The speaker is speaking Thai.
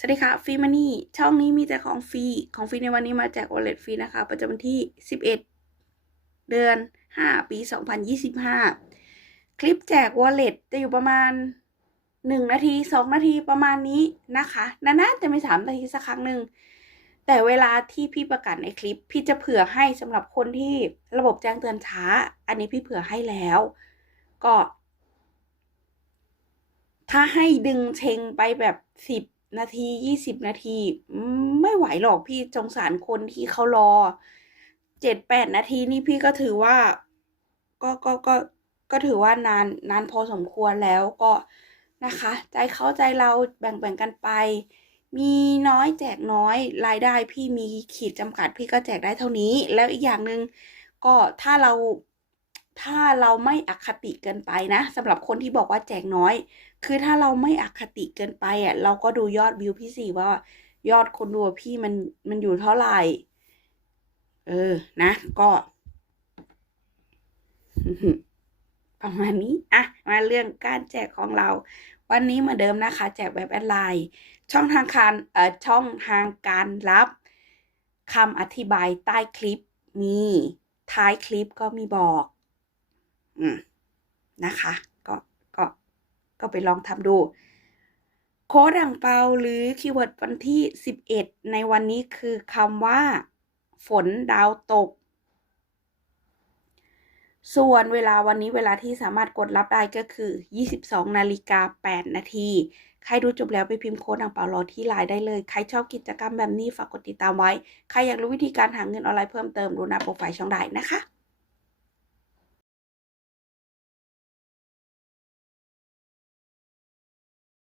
สวัสดีค่ะฟรีมานี่ช่องนี้มีแต่ของฟรีของฟรีในวันนี้มาแจก wallet ฟรีนะคะ ประจำวันที่ 11 เดือน 5 ปี 2025 คลิปแจก wallet จะอยู่ประมาณ 1 นาที 2 นาทีประมาณนี้นะคะนานๆจะมี 3 นาทีสักครั้งหนึ่ง แต่เวลาที่พี่ประกาศในคลิป พี่จะเผื่อให้สำหรับคนที่ระบบแจ้งเตือนช้า อันนี้พี่เผื่อให้แล้ว ก็ ถ้าให้ดึงเชงไปแบบสิบ นาทียี่สิบนาที ไม่ไหวหรอกพี่สงสารคนที่เขารอเจ็ดแปดนาทีนี่พี่ก็ถือว่า ก็ก็ก็ก็ถือว่านานนานพอสมควรแล้วก็นะคะ ใจเข้าใจเราแบ่งแบ่งกันไป มีน้อยแจกน้อยรายได้พี่มีขีดจำกัดพี่ก็แจกได้เท่านี้ แล้วอีกอย่างหนึ่งก็ถ้าเรา ถ้าเราไม่อคติเกินไปนะสำหรับคนที่บอกว่าแจกน้อย คือถ้าเราไม่อคติเกินไปอะเราก็ดูยอดวิวพี่สี่ว่ายอดคนดูพี่มันมันอยู่เท่าไหร่ เออนะก็ประมาณนี้ อะ มาเรื่องการแจกของเรา วันนี้เหมือนเดิมนะคะ แจกแบบแอดไลน์ ช่องทางการเอ่อช่องทางการรับคำอธิบายใต้คลิปมี ท้ายคลิปก็มีบอก อืมนะคะ ก็ก็ก็ไปลองทำดู โค้ดอ่างเปาหรือคีย์เวิร์ดวันที่ 11 ในวันนี้คือคำว่า ฝนดาวตก ส่วนเวลาวันนี้เวลาที่สามารถกดรับได้ก็คือ 22 นาฬิกา 8 นาทีใครดูจบแล้วไปพิมพ์โค้ดอ่างเปารอที่ไลน์ได้เลย ใครชอบกิจกรรมแบบนี้ฝากกดติดตามไว้ ใครอยากรู้วิธีการหาเงินออนไลน์เพิ่มเติมดูหน้าโปรไฟล์ช่องได้นะคะ